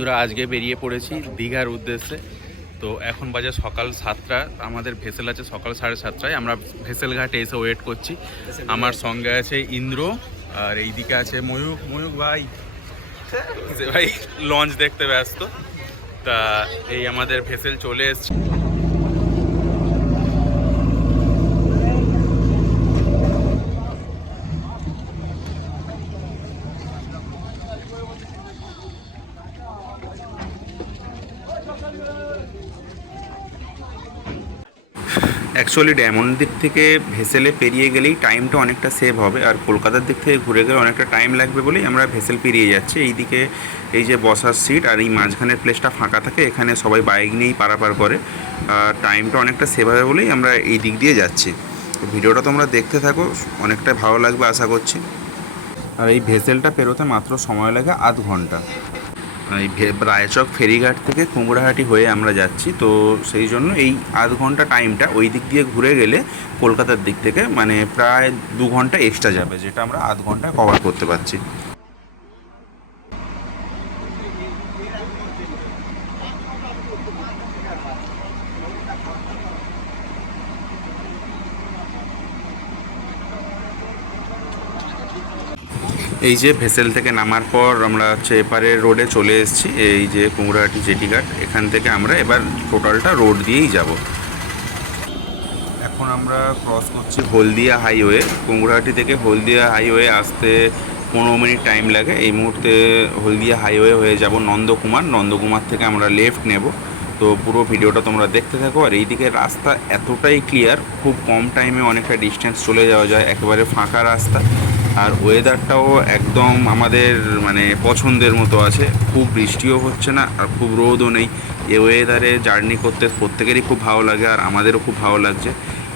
বন্ধুরা আজকে বেরিয়ে পড়েছি দীঘার উদ্দেশ্যে। তো এখন বাজে সকাল 7টা, আমাদের ভেসেল আছে সকাল 7:30টায়। আমরা ভেসেল ঘাটে এসে ওয়েট করছি। আমার সঙ্গে আছে ইন্দ্র আর এইদিকে আছে ময়ূক। ময়ূক ভাই যে ভাই লঞ্চ দেখতে ব্যস্ত। তা এই আমাদের ভেসেল চলে এসছে। অ্যাকচুয়ালি ডায়মন্ড দিক থেকে ভেসেলে পেরিয়ে গেলেই টাইমটা অনেকটা সেভ হবে, আর কলকাতার দিক থেকে ঘুরে গেলে অনেকটা টাইম লাগবে বলেই আমরা ভেসেল পেরিয়ে যাচ্ছি। এইদিকে এই যে বসার সিট আর এই মাঝখানের প্লেসটা ফাঁকা থাকে, এখানে সবাই বাইক নিয়েই পারাপার করে, আর টাইমটা অনেকটা সেভ হবে বলেই আমরা এই দিক দিয়ে যাচ্ছি। তো ভিডিওটা তোমরা দেখতে থাকো, অনেকটা ভালো লাগবে আশা করছি। আর এই ভেসেলটা পেরোতে মাত্র সময় লাগে আধ ঘন্টা। এই রায়চক ফেরিঘাট থেকে কুমড়াহাটি হয়ে আমরা যাচ্ছি, তো সেই জন্য এই আধ ঘন্টা টাইমটা ওই দিক দিয়ে ঘুরে গেলে কলকাতার দিক থেকে মানে প্রায় 2 ঘন্টা এক্সট্রা যাবে, যেটা আমরা আধ ঘন্টায় কভার করতে পারছি। এই যে ভেসেল থেকে নামার পর আমরা হচ্ছে এপারের রোডে চলে এসেছি। এই যে কুমড়াহাটি জেটিঘাট, এখান থেকে আমরা এবার টোটালটা রোড দিয়েই যাব। এখন আমরা ক্রস করছি হলদিয়া হাইওয়ে। কুমড়াহাটি থেকে হলদিয়া হাইওয়ে আসতে 15 মিনিট টাইম লাগে। এই মুহূর্তে হলদিয়া হাইওয়ে হয়ে যাব নন্দকুমার। নন্দকুমার থেকে আমরা লেফট নেব। তো পুরো ভিডিওটা তোমরা দেখতে থাকো। আর এইদিকে রাস্তা এতটাই ক্লিয়ার, খুব কম টাইমে অনেকটা ডিস্টেন্স চলে যাওয়া যায়, একেবারে ফাঁকা রাস্তা। আর ওয়েদারটাও একদম আমাদের মানে পছন্দের মতো আছে, খুব বৃষ্টিও হচ্ছে না আর খুব রোদও নেই। এ ওয়েদারে জার্নি করতে প্রত্যেকেরই খুব ভালো লাগে, আর আমাদেরও খুব ভালো লাগছে।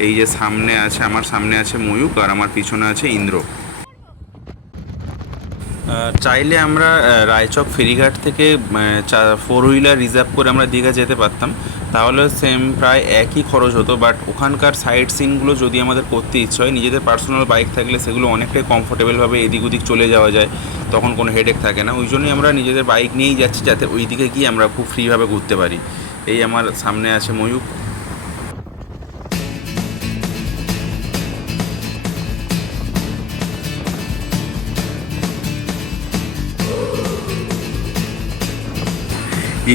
এই যে সামনে আছে, আমার সামনে আছে ময়ূক আর আমার পিছনে আছে ইন্দ্র। চাইলে আমরা রায়চক ফেরিঘাট থেকে 4 হুইলার রিজার্ভ করে আমরা দীঘা যেতে পারতাম, তাহলে সেম প্রায় একই খরচ হতো। বাট ওখানকার সাইট সিনগুলো যদি আমাদের করতে ইচ্ছে হয়, নিজেদের পার্সোনাল বাইক থাকলে সেগুলো অনেকটাই কমফোর্টেবলভাবে এদিক ওদিক চলে যাওয়া যায়, তখন কোনো হেডেক থাকে না। ওই জন্যই আমরা নিজেদের বাইক নিয়েই যাচ্ছি, যাতে ওই দিকে গিয়ে আমরা খুব ফ্রিভাবে ঘুরতে পারি। এই আমার সামনে আছে ময়ূক।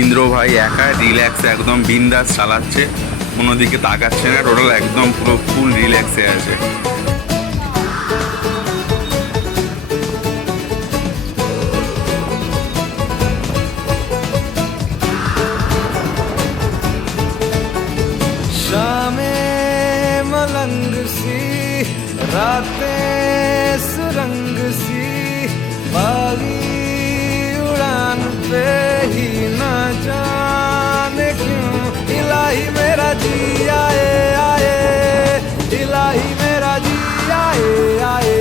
ইন্দ্র ভাই একা রিল্যাক্স একদম বিন্দাস চালাচ্ছে, কোনো দিকে তাকাচ্ছে না, টোটাল একদম পুরো ফুল রিল্যাক্সে আছে। शामें मलंग सी रातें सुरंग सी बागी उड़ान पे ही ना जाने क्यों इलाही मेरा जी आए आए इलाही मेरा जी आए आए।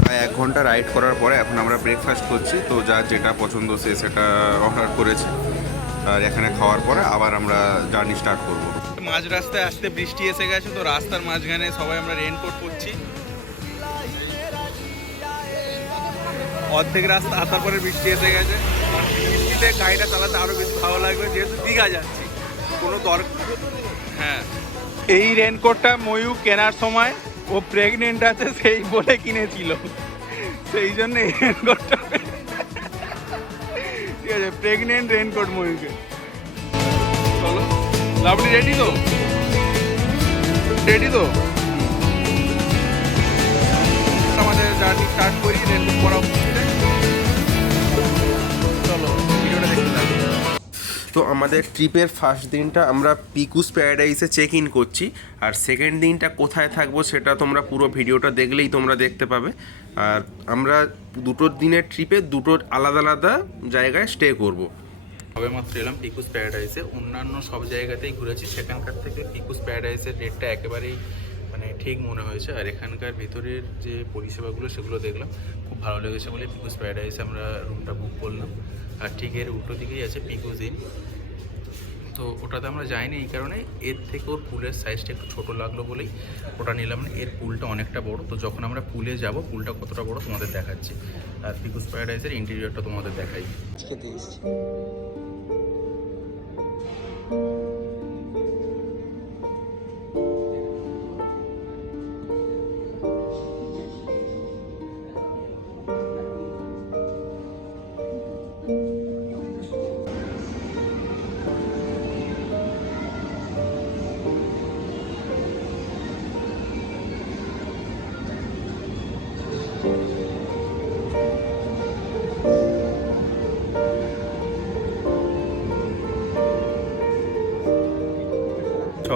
প্রায় 1 ঘন্টা রাইড করার পরে এখন আমরা ব্রেকফাস্ট করছি। তো যার যেটা পছন্দ সে সেটা অর্ডার করেছে, আর এখানে খাওয়ার পরে আবার আমরা জার্নি স্টার্ট করব। মাঝ রাস্তায় আসতে বৃষ্টি এসে গেছে, তো রাস্তার মাঝখানে সবাই আমরা রেনকোট পরছি। অর্ধেক রাস্তা আসার পরে বৃষ্টি এসে গেছে। বৃষ্টিতে গাড়িটা চালাতে আরও বেশি ভালো লাগবে, যেহেতু দীঘা যাচ্ছি কোনো দরকার। হ্যাঁ, এই রেনকোটটা ময়ূক কেনার সময় ও প্রেগনেন্ট আছে সেই বলে কিনেছিল, সেই জন্য এই রেনকোটটা। ঠিক আছে, প্রেগনেন্ট রেনকোট ময়ূকে। চলো লাভলি, রেডি তো? রেডি তো? আমাদের জার্নি স্টার্ট করি রেনকোট পরা। চলো ভিডিওটা দেখতে থাকো। তো আমাদের ট্রিপের ফার্স্ট দিনটা আমরা পিকুস প্যারাডাইসে চেক ইন করছি, আর সেকেন্ড দিনটা কোথায় থাকবো সেটা তোমরা পুরো ভিডিওটা দেখলেই তোমরা দেখতে পাবে। আর আমরা দুটো দিনের ট্রিপে দুটো আলাদা আলাদা জায়গায় স্টে করব। সবে মাত্র এলাম পিকুস প্যারাডাইসে, অন্যান্য সব জায়গাতেই ঘুরেছি, সেখানকার থেকে পিকুস প্যারাডাইসের রেটটা একেবারেই মানে ঠিক মনে হয়েছে। আর এখানকার ভিতরের যে পরিষেবাগুলো সেগুলো দেখলাম, খুব ভালো লেগেছে বলে পিকুস প্যারাডাইসে আমরা রুমটা বুক করলাম। আর ঠিক এর উল্টো দিকেই আছে পিকুজ ইন। তো ওটাতে আমরা যাইনি এই কারণে, এর থেকে ওর পুলের সাইজটা একটু ছোটো লাগলো বলেই ওটা নিলাম না। এর পুলটা অনেকটা বড়, তো যখন আমরা পুলে যাব পুলটা কতটা বড় তোমাদের দেখাচ্ছি, আর পিকুজ প্যারাডাইসের ইন্টেরিয়রটা তোমাদের দেখাই।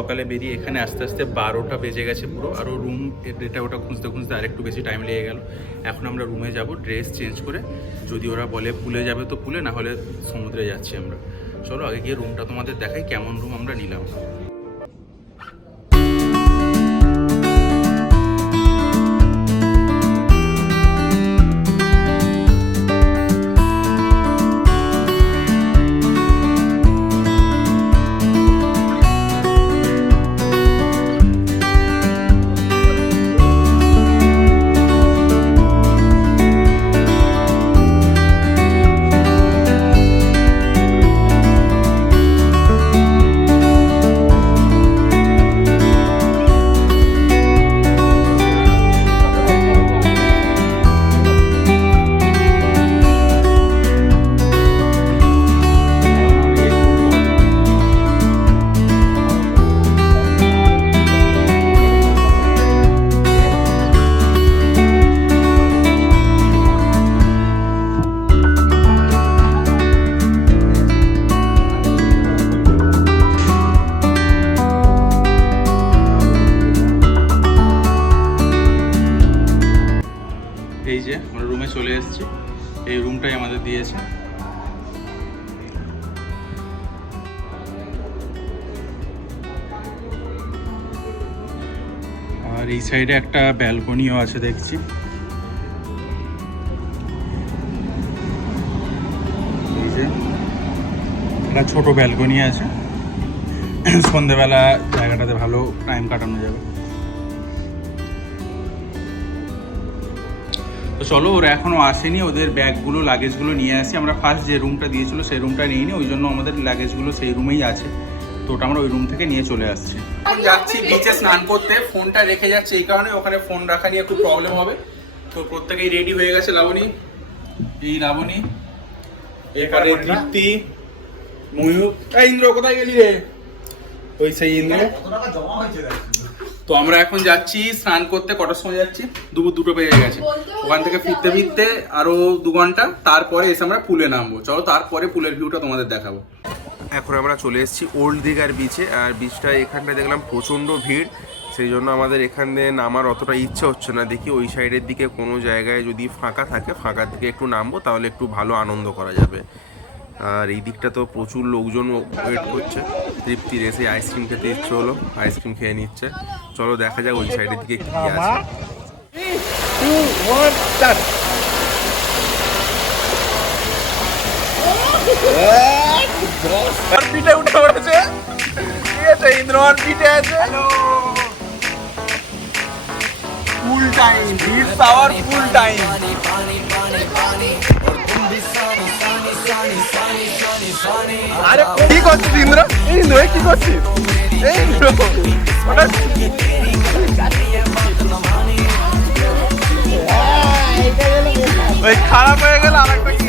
সকালে বেরিয়ে এখানে আস্তে আস্তে 12টা বেজে গেছে পুরো, আরও রুম এটা ওটা খুঁজতে খুঁজতে আরেকটু বেশি টাইম লেগে গেল। এখন আমরা রুমে যাব ড্রেস চেঞ্জ করে, যদি ওরা বলে পুলে যাবে তো পুলে, না হলে সমুদ্রে যাচ্ছি আমরা। চলো আগে গিয়ে রুমটা তোমাদের দেখাই কেমন রুম আমরা নিলাম। এই যে আমরা রুমে চলে এসেছি, এই রুমটাই আমাদের দিয়েছে। আর এই সাইডে একটা ব্যালকনিও আছে দেখছি। এই যে একটা ছোট ব্যালকনি আছে, সন্ধ্যেবেলা জায়গাটাতে ভালো টাইম কাটানো যাবে। তো চলো, ওরা এখনও আসেনি, ওদের ব্যাগগুলো লাগেজগুলো নিয়ে আসি। আমরা ফার্স্ট যে রুমটা দিয়েছিল সেই রুমটা নিয়ে নিই, ওই জন্য আমাদের লাগেজগুলো সেই রুমেই আছে, তো ওটা আমরা ওই রুম থেকে নিয়ে চলে আসছি। এখন যাচ্ছি বিচে স্নান করতে, ফোনটা রেখে যাচ্ছে এই কারণে, ওখানে ফোন রাখা নিয়ে একটু প্রবলেম হবে। তো প্রত্যেকেই রেডি হয়ে গেছে। লাবণী, এই লাবণী, এখানে তৃপ্তি, ময়ূর। ইন্দ্র কোথায় গেলি রে? ওই সেই ইন্দ্র। তো আমরা এখন যাচ্ছি স্নান করতে। কটার সময় যাচ্ছি? দুপুর 2টো বেজে গেছে। ওখান থেকে ফিরতে ফিরতে আরো 2 ঘন্টা, তারপরে এসে আমরা পুলে নামবো। চলো তারপরে পুলের ভিউটা তোমাদের দেখাবো। এখন আমরা চলে এসেছি ওল্ড দীঘার বিচে, আর বিচটা এখানটায় দেখলাম প্রচণ্ড ভিড়, সেই জন্য আমাদের এখানে নামার অতটা ইচ্ছে হচ্ছে না। দেখি ওই সাইডের দিকে কোনো জায়গায় যদি ফাঁকা থাকে, ফাঁকার দিকে একটু নামবো, তাহলে একটু ভালো আনন্দ করা যাবে। আর এই দিকটা তো প্রচুর লোকজন ওয়েট করছে। তৃপ্তির এসে আইসক্রিম খেতে ইচ্ছে হলো, আইসক্রিম খেয়ে নিচ্ছে। চলো দেখা যাক ওই সাইডের দিকে কি আছে। পিঠে উঠে পড়েছে, ঠিক আছে, ইন্দ্রমান পিঠে আছে। Full time, it's hour full time. আরে কি করছিস ইন্দ্র? ইন্দ্র কি করছিস? ইন্দ্র ওই খারাপ হয়ে গেল আর একটা কি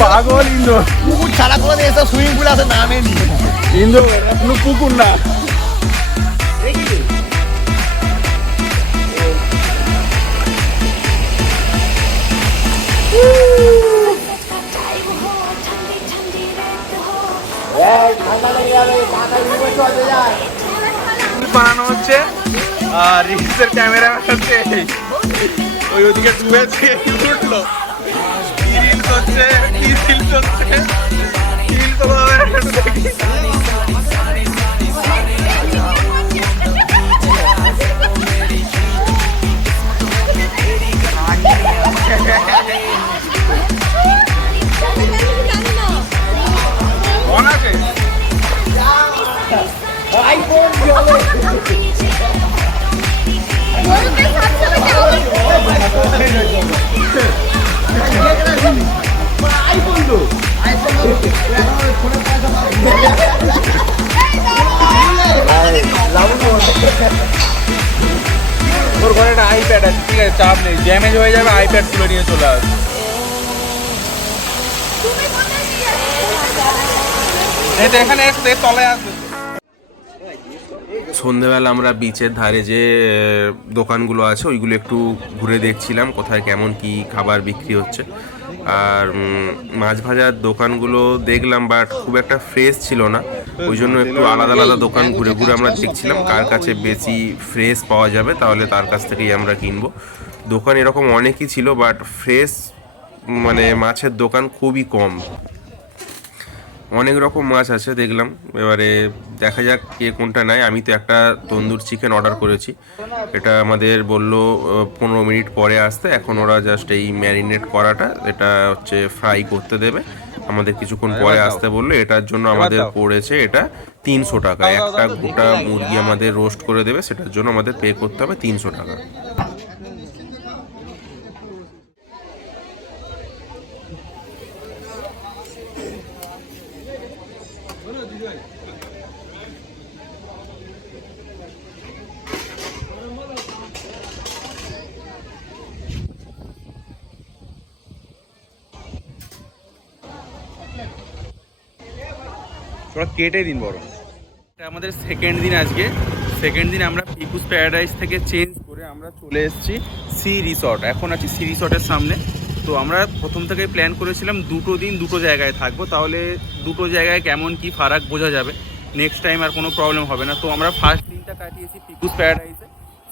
পাগল ইন্দ্র। পুকুর ছাড়া করে এসব সুইমিং পুল আছে নামে নি ইন্দ্র এখনো পুকুর না। বানানো হচ্ছে আর রিলসের ক্যামেরা হচ্ছে ওই ওদিকে ডুবেছে, উঠলো। কি রিলস হচ্ছে, কি রিলস হচ্ছে, রিলস হলো একটু দেখি। ওর ঘরে একটা আইপ্যাড আছে, ঠিক আছে, চাপ নেই, ড্যামেজ হয়ে যাবে, আইপ্যাড তুলে নিয়ে চলে আসবে। এই তো এখানে এসে তলায় আসবে। সন্ধেবেলা আমরা বিচের ধারে যে দোকানগুলো আছে ওইগুলো একটু ঘুরে দেখছিলাম কোথায় কেমন কি খাবার বিক্রি হচ্ছে। আর মাছ ভাজার দোকানগুলো দেখলাম, বাট খুব একটা ফ্রেশ ছিল না, ওই জন্য একটু আলাদা আলাদা দোকান ঘুরে ঘুরে আমরা দেখছিলাম কার কাছে বেশি ফ্রেশ পাওয়া যাবে, তাহলে তার কাছ থেকেই আমরা কিনবো। দোকান এরকম অনেকই ছিল, বাট ফ্রেশ মানে মাছের দোকান খুবই কম। অনেক রকম মাছ আছে দেখলাম, এবারে দেখা যাক কে কোনটা নেয়। আমি তো একটা তন্দুর চিকেন অর্ডার করেছি, এটা আমাদের বললো 15 মিনিট পরে আসতে। এখন ওরা জাস্ট এই ম্যারিনেট করাটা এটা হচ্ছে ফ্রাই করতে দেবে, আমাদের কিছুক্ষণ পরে আসতে বললো। এটার জন্য আমাদের পড়েছে এটা 300 টাকা। একটা গোটা মুরগি আমাদের রোস্ট করে দেবে, সেটার জন্য আমাদের পে করতে হবে 300 টাকা। ওরা কেটে দিন বড়। এটা আমাদের সেকেন্ড দিন। আজকে সেকেন্ড দিন আমরা পিকুস প্যারাডাইস থেকে চেঞ্জ করে আমরা চলে এসেছি সি রিসর্ট। এখন আছি সি রিসর্টের সামনে। তো আমরা প্রথম থেকেই প্ল্যান করেছিলাম দুটো দিন দুটো জায়গায় থাকবো, তাহলে দুটো জায়গায় কেমন কি ফারাক বোঝা যাবে, নেক্সট টাইম আর কোনো প্রবলেম হবে না। তো আমরা ফার্স্ট দিনটা কাটিয়েছি পিকুস প্যারাডাইসে,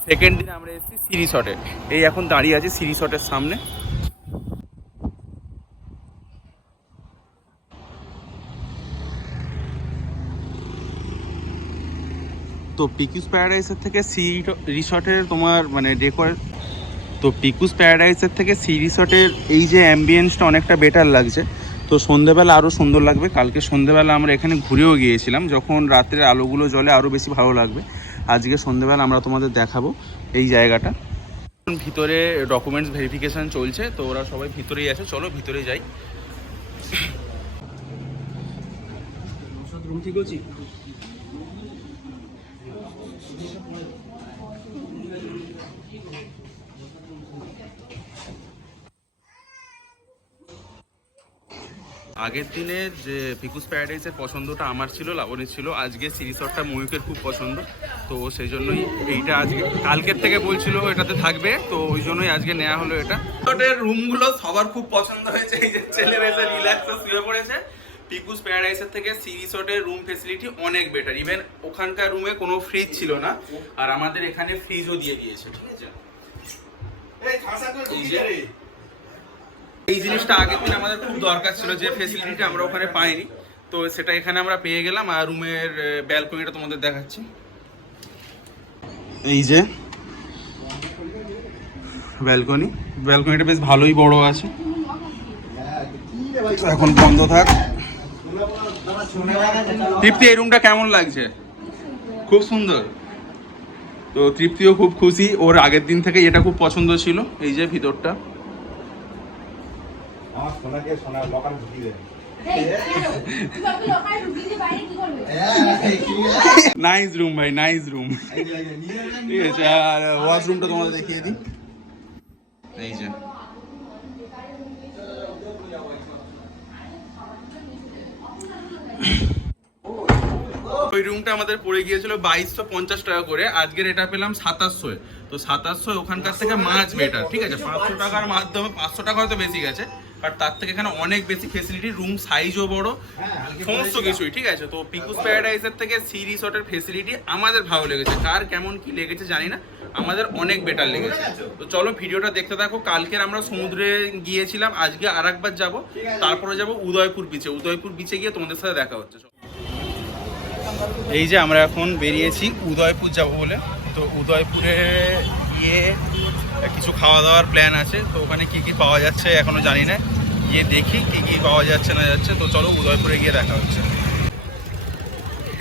সেকেন্ড দিন আমরা এসেছি সি রিসর্টে। এই এখন দাঁড়িয়ে আছি সি রিসর্টের সামনে। তো পিকুস প্যারাডাইসের থেকে সি রিসর্টের তোমার মানে পিকুস প্যারাডাইসের থেকে সি রিসর্টের এই যে অ্যাম্বিয়েন্সটা অনেকটা বেটার লাগছে। তো সন্ধেবেলা আরও সুন্দর লাগবে। কালকে সন্ধেবেলা আমরা এখানে ঘুরেও গিয়েছিলাম, যখন রাত্রের আলোগুলো জ্বলে আরও বেশি ভালো লাগবে। আজকে সন্ধেবেলা আমরা তোমাদের দেখাবো এই জায়গাটা। ভিতরে ডকুমেন্টস ভেরিফিকেশান চলছে, তো ওরা সবাই ভিতরেই আছে, চলো ভিতরে যাই। রুম ঠিক আছে? আগের দিনে যে পিকুস প্যারাডাইসের পছন্দটা আমার ছিল, লাবণীর ছিল। আজকে সি রিসর্টটা ময়ূকের খুব পছন্দ, তো সেই জন্যই এইটা আজকে কালকের থেকে বলছিল এটাতে থাকবে, তো ওই জন্যই আজকে নেওয়া হলো এটা। রিসর্টের রুমগুলো সবার খুব পছন্দ হয়েছে। এই যে ছেলেরা এসে রিল্যাক্সে শুয়ে পড়েছে। পিকুস প্যারাডাইসের থেকে সি রিসর্টের রুম ফেসিলিটি অনেক বেটার। ইভেন ওখানকার রুমে কোনো ফ্রিজ ছিল না, আর আমাদের এখানে ফ্রিজও দিয়ে দিয়েছে, ঠিক আছে। এই জিনিসটা আগের দিন আমাদের খুব দরকার ছিল, যে ফেসিলিটিটা আমরা ওখানে পাইনি, তো সেটা এখানে আমরা পেয়ে গেলাম। আর রুমের ব্যালকনিটা তোমাদের দেখাচ্ছি। এই যে ব্যালকনিটা বেশ ভালোই বড় আছে। এখন বন্ধ থাক। তৃপ্তি, এই রুমটা কেমন লাগছে? খুব সুন্দর। তো তৃপ্তিও খুব খুশি, ওর আগের দিন থেকে এটা খুব পছন্দ ছিল। এই যে ভিতরটা নাইস রুম ভাই, নাইস রুম। ঠিক আছে, আর ওয়াশরুমটা তোমাদের দেখিয়ে দিই। এই যে ওই রুমটা আমাদের পড়ে গিয়েছিল 2250 টাকা করে, আজকের এটা পেলাম 2700। তো 2700 ওখানকার থেকে মাছ বেটার, ঠিক আছে। 500 টাকার মাধ্যমে 500 টাকা হয়তো বেশি গেছে, বাট তার থেকে এখানে অনেক বেশি ফেসিলিটি, রুম সাইজও বড়, সমস্ত কিছুই ঠিক আছে। তো পিকুস প্যারাডাইসের থেকে সি রিসর্টের ফেসিলিটি আমাদের ভালো লেগেছে। কার কেমন কি লেগেছে জানি না, আমাদের অনেক বেটার লেগেছে। তো চলো ভিডিওটা দেখতে থাকো। কালকের আমরা সমুদ্রে গিয়েছিলাম, আজকে আরেকবার যাব, তারপরে যাব উদয়পুর বিচে। উদয়পুর বিচে গিয়ে তোমাদের সাথে দেখা হচ্ছে। এই যে আমরা এখন বেরিয়েছি উদয়পুর যাব বলে। তো উদয়পুরে গিয়ে কিছু খাওয়া দাওয়ার প্ল্যান আছে, তো ওখানে কী কী পাওয়া যাচ্ছে এখনও জানি না, গিয়ে দেখি কী কী পাওয়া যাচ্ছে না যাচ্ছে। তো চলো উদয়পুরে গিয়ে দেখা হচ্ছে।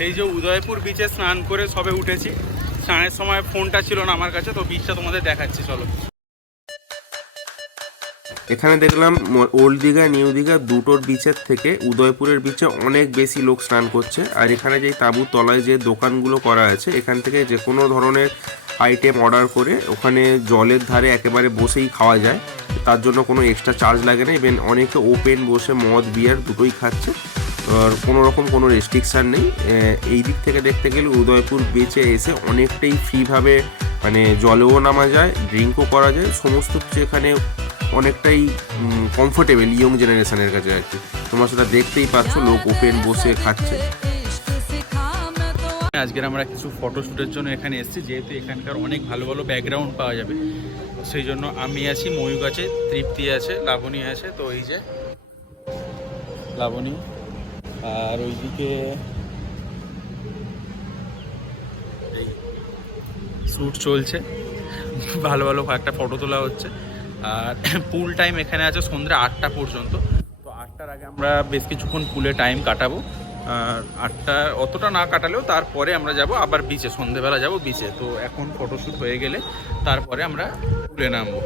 এই যে উদয়পুর বিচে স্নান করে সবে উঠেছি। স্নানের সময় ফোনটা ছিল না আমার কাছে, তো বিচটা তোমাদের দেখাচ্ছি, চলো। এখানে দেখলাম ওল্ড দীঘা নিউ দীঘা দুটোর বিচের থেকে উদয়পুরের বিচে অনেক বেশি লোক স্নান করছে। আর এখানে যে তাঁবুর তলায় যে দোকানগুলো করা আছে, এখান থেকে যে কোনো ধরনের আইটেম অর্ডার করে ওখানে জলের ধারে একেবারে বসেই খাওয়া যায়, তার জন্য কোনো এক্সট্রা চার্জ লাগে না। ইভেন অনেকে ওপেন বসে মদ বিয়ার দুটোই খাচ্ছে, আর কোনো রকম কোনো রেস্ট্রিকশান নেই। এই দিক থেকে দেখতে গেলে উদয়পুর বিচে এসে অনেকটাই ফ্রিভাবে মানে জলেও নামা যায়, ড্রিঙ্কও করা যায়, সমস্ত কিছু এখানে অনেকটাই কমফোর্টেবল ইয়ং জেনারেশনের কাছে আর কি। তোমরা সেটা দেখতেই পাচ্ছ, লোক ওপেন বসে খাচ্ছে। আজকের আমরা কিছু ফটোশ্যুটের জন্য এখানে এসেছি, যেহেতু এখানকার অনেক ভালো ভালো ব্যাকগ্রাউন্ড পাওয়া যাবে, সেই জন্য আমি আছি, ময়ূক আছে, তৃপ্তি আছে, লাবণী আছে। তো এই যে লাবণী, আর ওইদিকে শ্যুট চলছে, ভালো ভালো একটা ফটো তোলা হচ্ছে। আর পুল টাইম এখানে আছে সন্ধ্যে 8টা পর্যন্ত। তো 8টার আগে আমরা বেশ কিছুক্ষণ পুলে টাইম কাটাবো। আর 8টা অতটা না কাটালেও তারপরে আমরা যাব আবার বিচে, সন্ধ্যেবেলা যাব বিচে। তো এখন ফটোশ্যুট হয়ে গেলে তারপরে আমরা পুলে নামবো।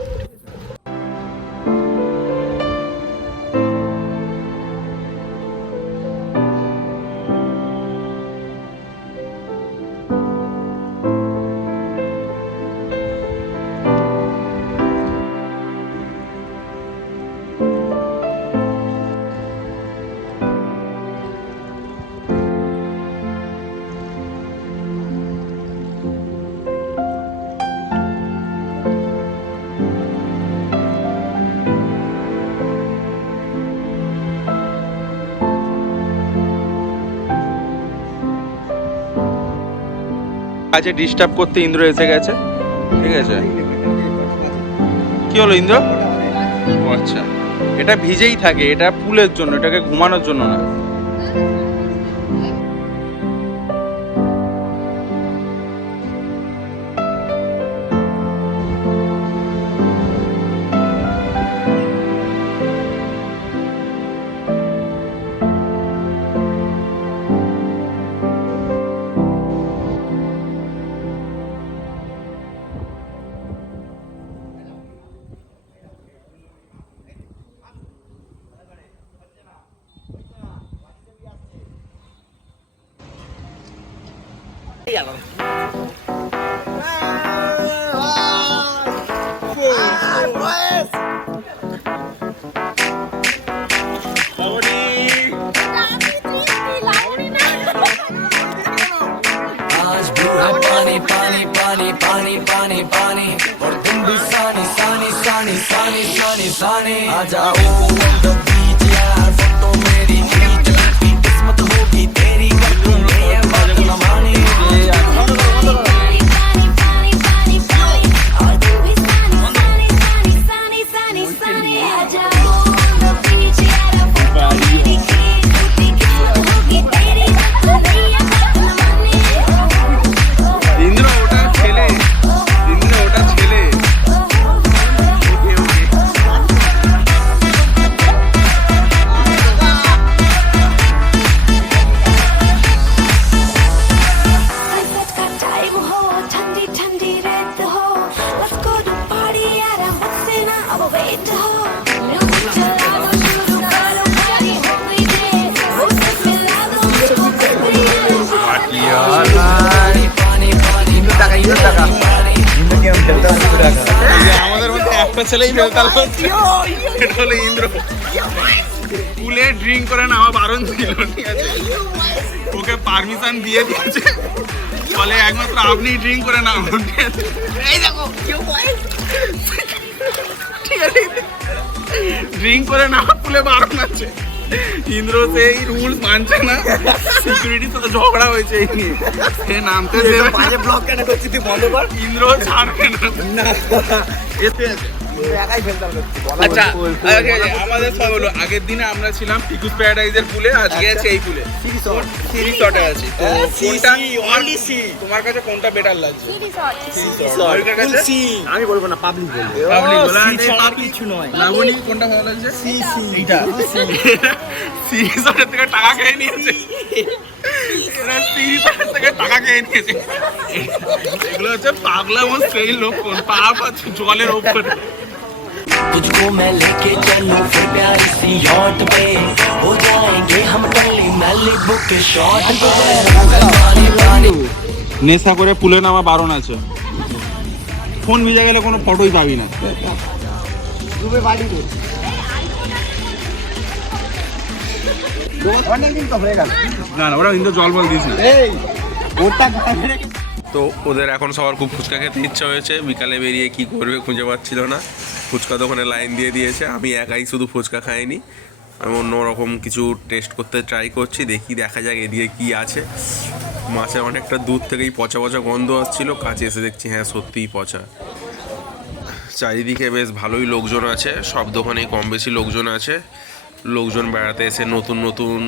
কাজে ডিস্টার্ব করতে ইন্দ্র এসে গেছে, ঠিক আছে। কি হলো ইন্দ্র? ও আচ্ছা, এটা ভিজেই থাকে, এটা পুলের জন্য, এটাকে ঘুমানোর জন্য না। पानी पानी पानी पानी पानी पानी और तुम भी सानी सानी सानी सानी सानी सानी आ जाओ द बीच यार, फोटो मेरी खींच ली, किस्मत होगी तेरी कर दूंगे ये बात न मानी। ইন্দ্র ওটা ছেলে, ইন্দ্র ওটা ছেলে। আমাদের মধ্যে একটা ছেলেই বেলতাল হচ্ছে, এটা হলো ইন্দ্র। পুলে ড্রিঙ্ক করে নামা বারণ ছিল, ঠিক আছে, ওকে পারমিশন দিয়ে দিয়েছে, বলে একমাত্র আপনি ড্রিঙ্ক করে নামুন, ঠিক আছে। এই দেখো ঠিক আছে, ড্রিঙ্ক করে নামা পুলে বারণ আছে। ইন্দ্র সেই রুলস মানছে না, সিকিউরিটির সাথে ঝগড়া হয়েছে এই নিয়ে, সে নামতে দেবে। ব্লক কেন করছিস তুই? বন্ধ কর। ইন্দ্র ছাড়বে না, এতে আছে। একাই ফেলতে হবে আচ্ছা আমাদের সব হলো আগের দিনে আমরা ছিলাম পিকুস প্যারাডাইজের পুলে, আজকে আছে এই পুলে সি রিসর্টে আছি। তো কোনটা তোমার কাছে কোনটা বেটার লাগছে? আমি বলবো না, পাবলিক বলবে। পাবলিক বলে আর কিছু নয়। লাবণী কোনটা ভালো লাগছে? এইটা সি রিসর্টের থেকে টাকা খেয়ে নিয়েছে, এরা সি রিসর্টের থেকে টাকা খেয়ে নিয়েছে। এগুলো হচ্ছে পাগলা মন সেই লক্ষণ, পাপ আছে জলের ওপরে। तुझको मैं लेके चलूं फिर प्यारी सी यॉट पे हो जाएंगे हम टल्ली मैलिबू के शॉट पे पानी पानी নেশা করে পুলে নামা বারণ আছে, ফোন ভিজে গেলে কোনো ফটোই পাবি না। ডুবে বাড়ি দে। অনেকদিন তো হয়ে গেল। না না, ওরা কিন্তু জল বল দিস না। এই ওটা গায়ে মেরে তো ওদের এখন সবার খুব ফুচকা খেতে ইচ্ছা হয়েছে, বিকালে বেরিয়ে কি করবে খুঁজে পাচ্ছিল না। ফুচকা দোকানে লাইন দিয়ে দিয়েছে, আমি একাই শুধু ফুচকা খাইনি, আমি অন্য রকম কিছু টেস্ট করতে ট্রাই করছি, দেখা যাক এদিকে কি আছে। মাছের অনেকটা দূর থেকেই পচা পচা গন্ধ আসছিল, কাছে এসে দেখছি হ্যাঁ সত্যিই পচা। চারিদিকে বেশ ভালোই লোকজন আছে, সব দোকানেই কম বেশি লোকজন আছে, লোকজন বেড়াতে এসে নতুন নতুন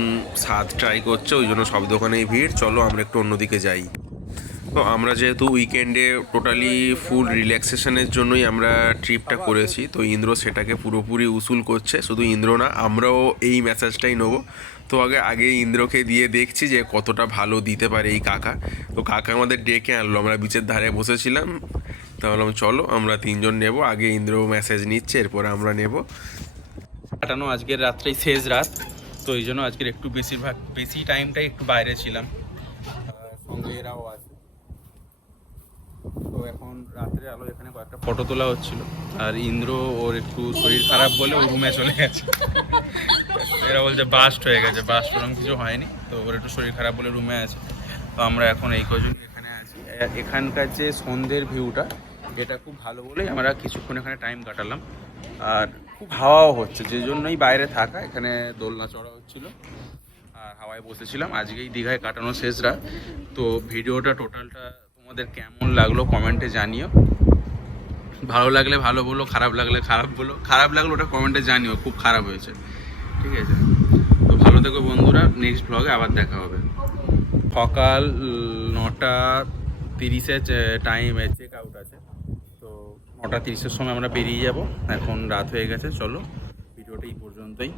স্বাদ ট্রাই করছে, ওই জন্য সব দোকানেই ভিড়। চলো আমরা একটু অন্যদিকে যাই। তো আমরা যেহেতু উইকেন্ডে টোটালি ফুল রিল্যাক্সেশনের জন্যই আমরা ট্রিপটা করেছি, তো ইন্দ্র সেটাকে পুরোপুরি উসুল করছে। শুধু ইন্দ্র না, আমরাও এই মেসেজটাই নেবো। তো আগে ইন্দ্রকে দিয়ে দেখছি যে কতটা ভালো দিতে পারে এই কাকা। তো কাকা আমাদের ডেকে আনলো, আমরা বিচের ধারে বসেছিলাম, তো বললাম চলো আমরা তিনজন নেব, আগে ইন্দ্র মেসেজ নিচ্ছে এরপরে আমরা নেব। কাটানো আজকের রাত্রেই শেষ রাত, তো এই জন্য আজকের একটু বেশি টাইমটাই একটু বাইরে ছিলাম, সঙ্গে এরাও আছে। তো এখন রাত্রে আলো এখানে কয়েকটা ফটো তোলা হচ্ছিল, আর ইন্দ্র ওর একটু শরীর খারাপ বলে ও রুমে চলে গেছে। এরা বলছে বাস্ট হয়ে গেছে, বাস্ট ওরকম কিছু হয়নি, তো ওর একটু শরীর খারাপ বলে রুমে আছে। তো আমরা এখন এই কজন এখানে আছি। এখানকার যে সন্ধ্যের ভিউটা এটা খুব ভালো বলেই আমরা কিছুক্ষণ এখানে টাইম কাটালাম, আর খুব হাওয়াও হচ্ছে, যে জন্যই বাইরে থাকা। এখানে দোলনা চড়া হচ্ছিল আর হাওয়ায় বসেছিলাম। আজকেই দীঘায় কাটানো শেষ রাত। তো ভিডিওটা টোটালটা তোমাদের কেমন লাগলো কমেন্টে জানিও, ভালো লাগলে ভালো বলো, খারাপ লাগলে খারাপ বলো, খারাপ লাগলে ওটা কমেন্টে জানিও খুব খারাপ হয়েছে, ঠিক আছে? তো ভালো থেকো বন্ধুরা, নেক্সট ব্লগে আবার দেখা হবে। সকাল 9:30-এ টাইমে চেক আউট আছে, তো 9:30-এর সময় আমরা বেরিয়ে যাব। এখন রাত হয়ে গেছে, চলো ভিডিওটা এই পর্যন্তই।